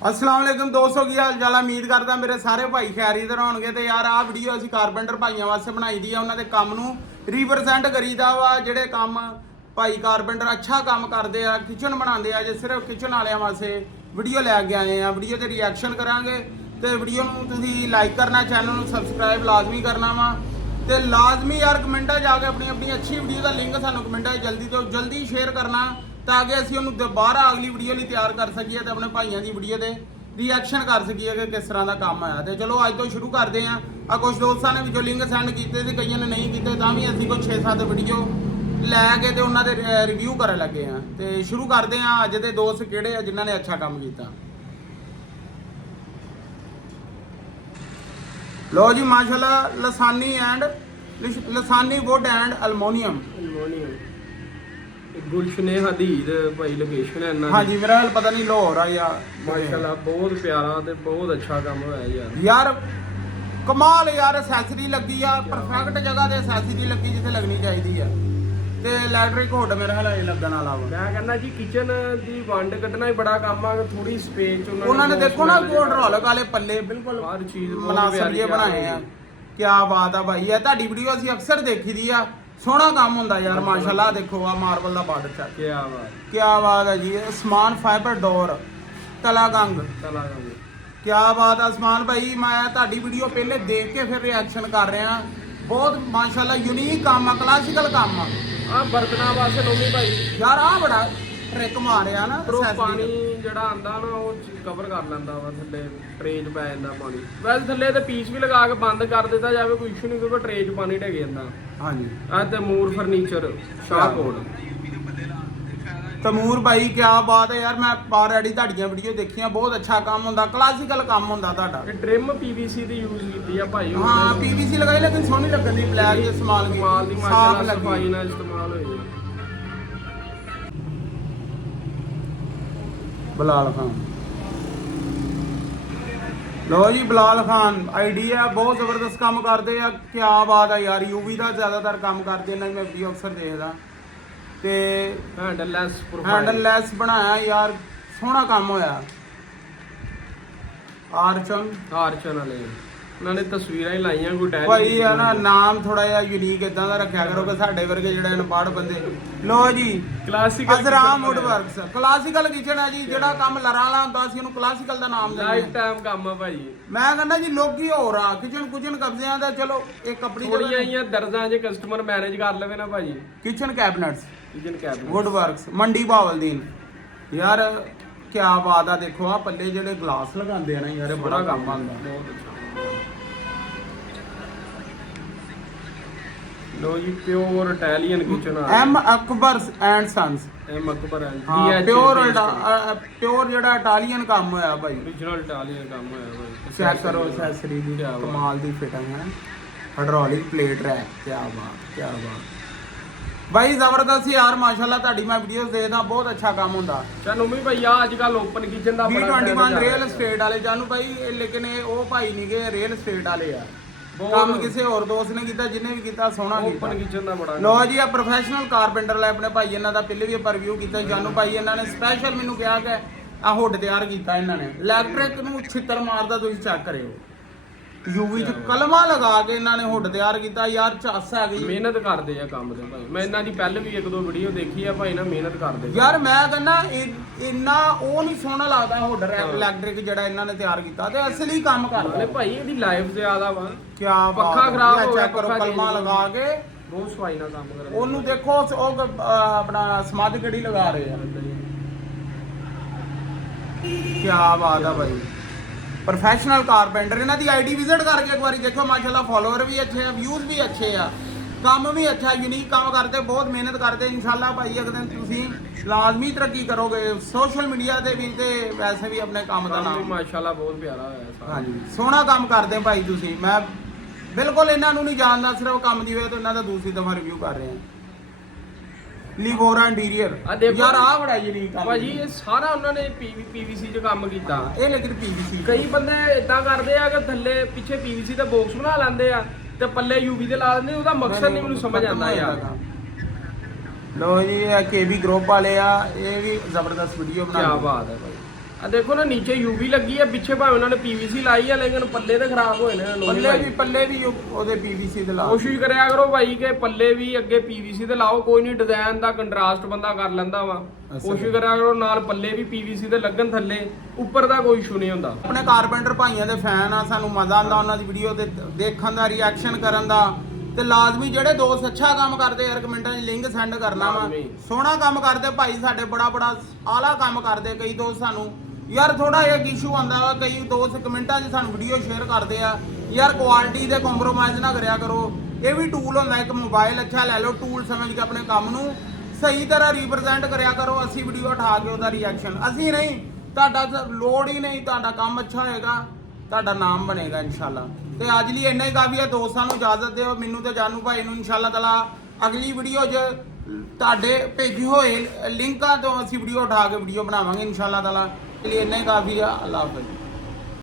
अस्सलाम वालेकुम दोस्तों की हाल चाल उम्मीद करदा मेरे सारे भाई खैरियत होणगे ਤੇ ਯਾਰ ਆਹ ਵੀਡੀਓ ਅਸੀਂ ਕਾਰਪੈਂਟਰ ਭਾਈਆਂ ਵਾਸਤੇ ਬਣਾਈ ਦੀ ਆ ਉਹਨਾਂ ਦੇ ਕੰਮ ਨੂੰ ਰਿਪਰੈਜ਼ੈਂਟ ਕਰੀਦਾ ਵਾ ਜਿਹੜੇ ਕੰਮ ਭਾਈ ਕਾਰਪੈਂਟਰ ਅੱਛਾ ਕੰਮ ਕਰਦੇ ਆ ਕਿਚਨ ਬਣਾਉਂਦੇ ਆ ਜੇ ਸਿਰਫ ਕਿਚਨ ਵਾਲਿਆਂ ਵਾਸਤੇ ਵੀਡੀਓ ਲੈ ਕੇ ਆਏ ਆ ਵੀਡੀਓ ਤੇ ਰਿਐਕਸ਼ਨ ਕਰਾਂਗੇ ਤੇ ਵੀਡੀਓ ਨੂੰ ਤੁਸੀਂ ਲਾਈਕ ਕਰਨਾ ਚੈਨਲ ਨੂੰ ਸਬਸਕ੍ਰਾਈਬ ਲਾਜ਼ਮੀ ਕਰਨਾ ਵਾ ਤੇ ਲਾਜ਼ਮੀ ਯਾਰ ਕਮੈਂਟਾਂ ਜਾ ਕੇ ਆਪਣੀ ਅੱਛੀ ਵੀਡੀਓ ਦਾ ਲਿੰਕ ਸਾਨੂੰ ਕਮੈਂਟਾਂ 'ਚ ਜਲਦੀ ਤੋਂ ਜਲਦੀ ਸ਼ੇਅਰ ਕਰਨਾ ਤਾਂ ਕਿ ਅਸੀਂ ਉਹਨੂੰ ਦੁਬਾਰਾ ਅਗਲੀ ਵੀਡੀਓ ਲਈ ਤਿਆਰ ਕਰ ਸਕੀਏ ਤੇ ਆਪਣੇ ਭਾਈਆਂ ਦੀ ਵੀਡੀਓ ਦੇ ਰਿਐਕਸ਼ਨ ਕਰ ਸਕੀਏ ਕਿ ਕਿਸ ਤਰ੍ਹਾਂ ਦਾ ਕੰਮ ਆਇਆ ਤੇ ਚਲੋ ਅੱਜ ਤੋਂ ਸ਼ੁਰੂ ਕਰਦੇ ਆਂ ਆ ਕੁਝ ਦੋਸਤਾਂ ਨੇ ਵਿੱਚੋਂ ਲਿੰਕ ਸੈਂਡ ਕੀਤੇ ਤੇ ਕਈਆਂ ਨੇ ਨਹੀਂ ਕੀਤੇ ਤਾਂ ਵੀ ਅਸੀਂ ਕੋਈ 6-7 ਵੀਡੀਓ ਲੈ ਕੇ ਤੇ ਉਹਨਾਂ ਦੇ ਰਿਵਿਊ ਕਰਨ ਲੱਗੇ ਆਂ ਤੇ ਸ਼ੁਰੂ ਕਰਦੇ ਆਂ ਅੱਜ ਦੇ ਦੋਸਤ ਕਿਹੜੇ ਆ ਜਿਨ੍ਹਾਂ ਨੇ ਅੱਛਾ ਕੰਮ ਕੀਤਾ। ਲੋ ਜੀ ਮਾਸ਼ਾਅੱਲਾ ਲਸਾਨੀ wood and aluminium ਗੁਲਸ਼ਨੇ Hadid Bhai location ਹੈ ਇਹਨਾਂ ਹਾਂਜੀ ਮੇਰਾ ਹਾਲ ਪਤਾ ਨਹੀਂ ਲਾਹੌਰ ਆ ਜਾਂ ਮਾਸ਼ਾਅੱਲਾ ਬਹੁਤ ਪਿਆਰਾ ਤੇ ਬਹੁਤ ਅੱਛਾ ਕੰਮ ਹੋਇਆ ਯਾਰ ਕਮਾਲ ਯਾਰ ਐਸੈਸਰੀ ਲੱਗੀ ਆ ਪਰਫੈਕਟ ਜਗ੍ਹਾ ਤੇ ਐਸੈਸਰੀ ਲੱਗੀ ਜਿੱਥੇ ਲੱਗਣੀ ਚਾਹੀਦੀ ਆ ਤੇ ਇਲੈਕਟ੍ਰਿਕ ਹੁੱਡ ਮੇਰੇ ਹਾਲ ਇਹ ਲੱਗਣ ਵਾਲਾ ਵਾ। ਮੈਂ ਕਹਿੰਦਾ ਜੀ ਕਿਚਨ ਦੀ ਵੰਡ ਕੱਢਣਾ ਹੀ ਬੜਾ ਕੰਮ ਆ ਥੋੜੀ ਸਪੇਸ ਉਹਨਾਂ ਨੇ ਦੇਖੋ ਨਾ ਹਾਈਡ੍ਰੋਲਿਕ ਵਾਲੇ ਪੱਲੇ ਬਿਲਕੁਲ ਹਰ ਚੀਜ਼ ਮਨਾਸਬ ਜਿਹੇ ਬਣਾਏ ਆ ਕੀ ਬਾਤ ਆ ਭਾਈ ਇਹ ਤੁਹਾਡੀ ਵੀਡੀਓ ਅਸੀਂ ਅਕਸਰ ਦੇਖੀ ਦੀ ਆ ਸੋਹਣਾ ਕੰਮ ਹੁੰਦਾ ਯਾਰ ਮਾਸ਼ਾਅੱਲਾ ਦੇਖੋ ਆ ਮਾਰਬਲ ਦਾ ਬਾਰਡਰ ਚਾ ਕੀ ਬਾਤ ਹੈ ਜੀ ਸਮਾਨ ਫਾਈਬਰ ਡੋਰ ਤਲਾਗੰਗ ਕੀ ਬਾਤ ਆ ਉਸਮਾਨ ਭਾਈ ਮੈਂ ਤੁਹਾਡੀ ਵੀਡੀਓ ਪਹਿਲੇ ਦੇਖ ਕੇ ਫਿਰ ਰਿਐਕਸ਼ਨ ਕਰ ਰਿਹਾ ਬਹੁਤ ਮਾਸ਼ਾਅੱਲਾ ਯੂਨੀਕ ਕੰਮ ਆ ਕਲਾਸੀਕਲ ਕੰਮ ਆ ਬਰਤਨਾਂ ਵਾਸਤੇ ਲੋਮੀ ਭਾਈ ਯਾਰ ਆ ਬੜਾ ਟ੍ਰਿਕ ਮਾਰਿਆ ਨਾ ਪਾਣੀ ਜਿਹੜਾ ਆਂਦਾ ਨਾ ਉਹ ਕਵਰ ਕਰ ਲੈਂਦਾ ਵਾ ਥੱਲੇ ਟ੍ਰੇ 'ਚ ਪੈ ਜਾਂਦਾ ਪਾਣੀ ਵੈਸੇ ਥੱਲੇ ਤੇ ਪੀਸ ਵੀ ਲਗਾ ਕੇ ਬੰਦ ਕਰ ਦਿੱਤਾ ਜਾਵੇ ਕੋਈ ਇਸ਼ੂ ਨਹੀਂ ਕਿਉਂਕਿ ਟ੍ਰੇ 'ਚ ਪਾਣੀ ਡਿੱਗ ਜਾਂਦਾ। ਹਾਂਜੀ ਆ ਤੇ ਮੂਰ ਫਰਨੀਚਰ ਸ਼ਾਹਕੋਟ ਤਮੂਰ ਭਾਈ ਕੀ ਬਾਤ ਹੈ ਯਾਰ ਮੈਂ ਆਲਰੇਡੀ ਤੁਹਾਡੀਆਂ ਵੀਡੀਓ ਦੇਖੀਆਂ ਬਹੁਤ ਅੱਛਾ ਕੰਮ ਹੁੰਦਾ ਕਲਾਸੀਕਲ ਕੰਮ ਹੁੰਦਾ ਤੁਹਾਡਾ। ਇਹ ਟ੍ਰਿਮ ਪੀਵੀਸੀ ਦੀ ਯੂਜ਼ ਕੀਤੀ ਆ ਭਾਈ ਹਾਂ ਪੀਵੀਸੀ ਲਗਾਈ ਲੇਕਿਨ ਸੋਹਣੀ ਲੱਗਣ ਦੀ ਬਲੈਕ ਦੀ ਇਸਤੇਮਾਲ ਕੀਤੀ ਸਾਫ ਸਫਾਈ ਨਾਲ ਇਸਤੇਮਾਲ ਹੋਈ ਬਲਾਲ ਖਾਨ। ਲੋ ਜੀ ਬਲਾਲ ਖਾਨ ਆਈਡੀਆ ਬਹੁਤ ਜ਼ਬਰਦਸਤ ਕੰਮ ਕਰਦੇ ਆ ਕੀ ਬਾਤ ਆ ਯਾਰ ਯੂਵੀ ਦਾ ਜ਼ਿਆਦਾਤਰ ਕੰਮ ਕਰਦੇ ਇਹਨਾਂ ਦੀ ਮੈਂ ਵੀਡੀਓ ਅਕਸਰ ਦੇਖਦਾ ਤੇ ਹੈਂਡਲਲੈਸ ਬਣਾਇਆ ਯਾਰ ਸੋਹਣਾ ਕੰਮ ਹੋਇਆ। ਆਰਚਨ ਵਾਲੇ ਉਹਨਾਂ ਨੇ ਤਸਵੀਰਾਂ ਹੀ ਲਾਈਆਂ ਕੋਈ ਟਾਈਮ ਭਾਈ ਆ ਨਾ ਨਾਮ ਥੋੜਾ ਜਿਹਾ ਯੂਨੀਕ ਇਦਾਂ ਦਾ ਰੱਖਿਆ ਕਰੋ ਕਿ ਸਾਡੇ ਵਰਗੇ ਜਿਹੜੇ ਅਨਪੜ੍ਹ ਬੰਦੇ। ਲੋ ਜੀ ਕਲਾਸੀਕਲ ਅਜ਼ਰਾਮ ਵੁੱਡ ਵਰਕਸ ਕਲਾਸੀਕਲ ਕਿਚਨ ਹੈ ਜੀ ਜਿਹੜਾ ਕੰਮ ਲਰਾਂ ਵਾਲਾ ਹੁੰਦਾ ਸੀ ਉਹਨੂੰ ਕਲਾਸੀਕਲ ਦਾ ਨਾਮ ਦਿੰਦੇ ਲਾਈਫ ਟਾਈਮ ਕੰਮ ਆ ਭਾਈ। ਮੈਂ ਕਹਿੰਦਾ ਜੀ ਲੋਕੀ ਹੋਰ ਆ ਕਿਚਨ ਕਬਜ਼ਿਆਂ ਦਾ ਚਲੋ ਇੱਕ ਆਪਣੀ ਥੋੜੀਆਂ ਆਈਆਂ ਦਰਜਾਂ ਜੇ ਕਸਟਮਰ ਮੈਨੇਜ ਕਰ ਲਵੇ ਨਾ ਭਾਜੀ। ਕਿਚਨ ਕੈਬਨਟਸ ਵੁੱਡ ਵਰਕਸ ਮੰਡੀ ਬਾਵਲਦੀਨ ਯਾਰ ਕੀ ਬਾਤ ਆ ਦੇਖੋ ਆ ਪੱਲੇ ਜਿਹੜੇ ਗਲਾਸ ਲਗਾਉਂਦੇ ਆ ਨਾ ਯਾਰ ਬੜਾ ਕੰਮ ਆਉਂਦਾ ਬਹੁਤ ਅੱਛਾ। ਲੋ ਜੀ ਪਿਓਰ ਇਟਾਲੀਅਨ ਕਿਚਨ ਆ ਐਮ ਅਕਬਰ ਐਂਡ ਸੰਸ ਹਾਂ ਪਿਓਰ ਜਿਹੜਾ ਇਟਾਲੀਅਨ ਕੰਮ ਹੋਇਆ ਭਾਈ origignal ਇਟਾਲੀਅਨ ਕੰਮ ਹੋਇਆ ਭਾਈ। ਚੈੱਕ ਕਰੋ ਐਕਸੈਸਰੀ ਦੀ ਕਮਾਲ ਦੀ ਫਿਟਿੰਗ ਹੈ ਹਾਈਡ੍ਰੋਲਿਕ ਪਲੇਟ ਰੈਕ ਕੀ ਬਾਤ ਭਾਈ ਜ਼ਬਰਦਸਤ ਯਾਰ ਮਾਸ਼ਾਅੱਲਾ ਤੁਹਾਡੀ ਮੈਂ ਵੀਡੀਓਜ਼ ਦੇਖਦਾ ਬਹੁਤ ਅੱਛਾ ਕੰਮ ਹੁੰਦਾ। ਚਾਨੂ ਵੀ ਭਾਈ ਆ ਅੱਜ ਕੱਲ ਓਪਨ ਕਿਚਨ ਦਾ ਬੜਾ B21 ਰੀਅਲ ਏਸਟੇਟ ਵਾਲੇ ਜਾਨੂ ਭਾਈ ਲੇਕਿਨ ਉਹ ਭਾਈ ਨਹੀਂ ਗਏ ਰੀਅਲ ਏਸਟੇਟ ਵਾਲੇ ਆ ਕੰਮ ਕਿਸੇ ਹੋਰ ਦੋਸਤ ਨੇ ਕੀਤਾ ਜਿਹਨੇ ਵੀ ਕੀਤਾ ਸੋਹਣਾ ਕੀਤਾ ਓਪਨ ਕਿਚਨ ਦਾ ਬੜਾ। ਲੋ ਜੀ ਆ ਪ੍ਰੋਫੈਸ਼ਨਲ ਕਾਰਪੈਂਟਰ ਲੈ ਆਪਣੇ ਭਾਈ ਇਹਨਾਂ ਦਾ ਪਹਿਲੇ ਵੀ ਆਪਾਂ ਰਿਵਿਊ ਕੀਤਾ ਜਾਨੂ ਭਾਈ ਇਹਨਾਂ ਨੇ ਸਪੈਸ਼ਲ ਮੈਨੂੰ ਕਿਹਾ ਕਿ ਆ ਹੁੱਡ ਤਿਆਰ ਕੀਤਾ ਇਹਨਾਂ ਨੇ ਇਲੈਕਟ੍ਰਿਕ ਨੂੰ ਛਿੱਤਰ ਮਾਰਦਾ ਤੁਸੀਂ ਚੈੱਕ ਕਰਿਓ ਯੂਵੀ ਚ ਕਲਮਾ ਲਗਾ ਕੇ ਇਹਨਾਂ ਨੇ ਹੁੱਡ ਤਿਆਰ ਕੀਤਾ ਯਾਰ ਝੱਸ ਆ ਗਈ ਮਿਹਨਤ ਕਰਦੇ ਆ ਕੰਮ ਦੇ ਭਾਈ। ਮੈਂ ਇਹਨਾਂ ਦੀ ਪਹਿਲੇ ਵੀ 1-2 ਵੀਡੀਓ ਦੇਖੀ ਆ ਭਾਈ ਨਾ ਮਿਹਨਤ ਕਰਦੇ ਯਾਰ ਮੈਂ ਕਹਿੰਦਾ ਇੰਨਾ ਉਹ ਨਹੀਂ ਸੋਹਣਾ ਲੱਗਦਾ ਹੁੱਡ ਇਲੈਕਟ੍ਰਿਕ ਜਿਹੜਾ ਇਹਨਾਂ ਨੇ ਤਿਆਰ ਕੀਤਾ ਤੇ ਅਸਲੀ ਕੰਮ ਕਰਦਾ ਭਾਈ ਇਹਦੀ ਲਾਈਫ ਜ਼ਿਆਦਾ ਵਾ ਕੀ ਪੱਖਾ ਖਰਾਬ ਹੋ ਗਿਆ ਚੈੱਕ ਕਰੋ ਕਲਮਾ ਲਗਾ ਕੇ ਬਹੁਤ ਸਫਾਈ ਨਾਲ ਕੰਮ ਕਰਦੇ ਉਹਨੂੰ ਦੇਖੋ ਉਹ ਆਪਣਾ ਸਮਾਧ ਗੜੀ ਲਗਾ ਰਹੇ ਆ ਕੀ ਬਾਤ ਆ ਭਾਈ ਪ੍ਰੋਫੈਸ਼ਨਲ ਕਾਰਪੈਂਟਰ ਇਹਨਾਂ ਦੀ ਆਈਡੀ ਵਿਜ਼ਿਟ ਕਰਕੇ ਇੱਕ ਵਾਰੀ ਦੇਖੋ ਮਾਸ਼ਾਅੱਲਾ ਫਾਲੋਅਰ ਵੀ ਅੱਛੇ ਆ ਵਿਊਜ਼ ਵੀ ਅੱਛੇ ਆ ਕੰਮ ਵੀ ਅੱਛਾ ਯੂਨੀਕ ਕੰਮ ਕਰਦੇ ਬਹੁਤ ਮਿਹਨਤ ਕਰਦੇ ਇਨਸ਼ਾਅੱਲਾ ਭਾਈ ਇੱਕ ਦਿਨ ਤੁਸੀਂ ਲਾਜ਼ਮੀ ਤਰੱਕੀ ਕਰੋਗੇ ਸੋਸ਼ਲ ਮੀਡੀਆ ਤੇ ਵੀ ਤੇ ਵੈਸੇ ਵੀ ਆਪਣੇ ਕੰਮ ਦਾ ਨਾਮ ਮਾਸ਼ਾਅੱਲਾ ਬਹੁਤ ਪਿਆਰਾ ਹੋਇਆ ਹਾਂਜੀ ਸੋਹਣਾ ਕੰਮ ਕਰਦੇ ਭਾਈ ਤੁਸੀਂ ਮੈਂ ਬਿਲਕੁਲ ਇਹਨਾਂ ਨੂੰ ਨਹੀਂ ਜਾਣਦਾ ਸਿਰਫ ਕੰਮ ਦੀ ਵਜ੍ਹਾ ਤੋਂ ਇਹਨਾਂ ਦਾ ਦੂਸਰੀ ਦਫਾ ਰਿਵਿਊ ਕਰ ਰਹੇ ਹਾਂ। ਲੀਵੋਰਾ ਇੰਟੀਰੀਅਰ ਯਾਰ ਆ ਬੜਾ ਯੂਨੀਕ ਕੰਮ ਭਾਜੀ ਇਹ ਸਾਰਾ ਉਹਨਾਂ ਨੇ ਪੀਵੀਸੀ 'ਚ ਕੰਮ ਕੀਤਾ ਇਹ ਲੇਕਿਨ ਪੀਵੀਸੀ ਕਈ ਬੰਦੇ ਇਦਾਂ ਕਰਦੇ ਆ ਕਿ ਥੱਲੇ ਪਿੱਛੇ ਪੀਵੀਸੀ ਦਾ ਬਾਕਸ ਬਣਾ ਲੈਂਦੇ ਆ ਤੇ ਪੱਲੇ ਯੂਵੀ ਦੇ ਲਾ ਦਿੰਦੇ ਉਹਦਾ ਮਕਸਦ ਨਹੀਂ ਮੈਨੂੰ ਸਮਝ ਆਉਂਦਾ ਯਾਰ। ਲੋ ਜੀ ਇਹ ਕੇਬੀ ਗਰੁੱਪ ਵਾਲੇ ਆ ਇਹ ਵੀ ਜ਼ਬਰਦਸਤ ਵੀਡੀਓ ਬਣਾ ਕੀ ਬਾਤ ਹੈ ਭਾਈ ਆ ਦੇਖੋ ਨਾ ਨੀਚੇ ਯੂਵੀ ਲੱਗੀ ਆ, ਪਿੱਛੇ ਭਾਵੇਂ ਉਹਨਾਂ ਨੇ ਪੀਵੀਸੀ ਲਾਈ ਆ, ਲੇਕਿਨ ਪੱਲੇ ਤੇ ਖਰਾਬ ਹੋਏ ਨੇ ਪੱਲੇ ਵੀ ਉਹਦੇ ਪੀਵੀਸੀ ਦੇ ਲਾ। ਕੋਸ਼ਿਸ਼ ਕਰਿਆ ਕਰੋ ਭਾਈ ਕਿ ਪੱਲੇ ਵੀ ਅੱਗੇ ਪੀਵੀਸੀ ਤੇ ਲਾਓ, ਕੋਈ ਨਹੀਂ ਡਿਜ਼ਾਈਨ ਦਾ ਕੰਟਰਾਸਟ ਬੰਦਾ ਕਰ ਲੈਂਦਾ ਵਾ। ਕੋਸ਼ਿਸ਼ ਕਰਿਆ ਕਰੋ ਨਾਲ ਪੱਲੇ ਵੀ ਪੀਵੀਸੀ ਦੇ ਲੱਗਣ, ਥੱਲੇ ਉੱਪਰ ਦਾ ਕੋਈ ਇਸ਼ੂ ਨਹੀਂ ਹੁੰਦਾ। ਆਪਣੇ ਕਾਰਪੈਂਟਰ ਭਾਈਆਂ ਦੇ ਫੈਨ ਆ, ਸਾਨੂੰ ਮਜ਼ਾ ਆਉਂਦਾ ਉਹਨਾਂ ਦੀ ਵੀਡੀਓ ਤੇ ਦੇਖਣ ਦਾ, ਰਿਐਕਸ਼ਨ ਕਰਨ ਦਾ। ਤੇ ਲਾਜ਼ਮੀ ਜਿਹੜੇ ਦੋਸਤ ਅੱਛਾ ਕੰਮ ਕਰਦੇ ਯਾਰ ਕਮੈਂਟਾਂ 'ਚ ਲਿੰਕ ਸੈਂਡ ਕਰਨਾ ਵਾ। ਸੋਹਣਾ ਕੰਮ ਕਰਦੇ ਭਾਈ ਸਾਡੇ, ਬੜਾ ਆਲਾ ਕੰਮ ਕਰਦੇ। ਕਈ ਦੋਸਤ ਸਾਨੂੰ ਯਾਰ ਥੋੜਾ ਜਿਹਾ ਇਸ਼ੂ ਆਉਂਦਾ ਵਾ, ਕਈ ਦੋਸਤ ਕਮੈਂਟਾਂ 'ਚ ਸਾਨੂੰ ਵੀਡੀਓ ਸ਼ੇਅਰ ਕਰਦੇ ਆ ਯਾਰ ਕੁਆਲਿਟੀ ਦੇ ਕੰਪਰੋਮਾਈਜ਼ ਨਾ ਕਰਿਆ ਕਰੋ। ਇਹ ਵੀ ਟੂਲ ਹੁੰਦਾ, ਇੱਕ ਮੋਬਾਈਲ ਅੱਛਾ ਲੈ ਲਓ, ਟੂਲ ਸਮਝ ਕੇ ਆਪਣੇ ਕੰਮ ਨੂੰ ਸਹੀ ਤਰ੍ਹਾਂ ਰਿਪਰੈਜ਼ੈਂਟ ਕਰਿਆ ਕਰੋ। ਅਸੀਂ ਵੀਡੀਓ ਉਠਾ ਕੇ ਉਹਦਾ ਰਿਐਕਸ਼ਨ, ਅਸੀਂ ਨਹੀਂ, ਤੁਹਾਡਾ ਲੋੜ ਹੀ ਨਹੀਂ, ਤੁਹਾਡਾ ਕੰਮ ਅੱਛਾ ਹੋਏਗਾ, ਤੁਹਾਡਾ ਨਾਮ ਬਣੇਗਾ ਇਨਸ਼ਾਅੱਲਾ। ਤੇ ਅੱਜ ਲਈ ਇੰਨਾ ਹੀ ਕਾਫੀ ਹੈ। ਦੋਸਤਾਂ ਨੂੰ ਇਜਾਜ਼ਤ ਦਿਓ, ਮੈਨੂੰ ਤੇ ਜਾਨੂ ਭਾਈ ਨੂੰ। ਇਨਸ਼ਾਅੱਲਾ ਤਾਲਾ ਅਗਲੀ ਵੀਡੀਓ 'ਚ ਤੁਹਾਡੇ ਭੇਜੇ ਹੋਏ ਲਿੰਕਾਂ ਤੋਂ ਅਸੀਂ ਵੀਡੀਓ ਉਠਾ ਕੇ ਵੀਡੀਓ ਬਣਾਵਾਂਗੇ ਇਨਸ਼ਾਅੱਲਾ ਤਾਲਾ। ਇਸ ਲਈ ਇੰਨਾ ਹੀ ਕਾਫੀ ਆ। ਅੱਲਾਹ ਹਾਫਿਜ਼।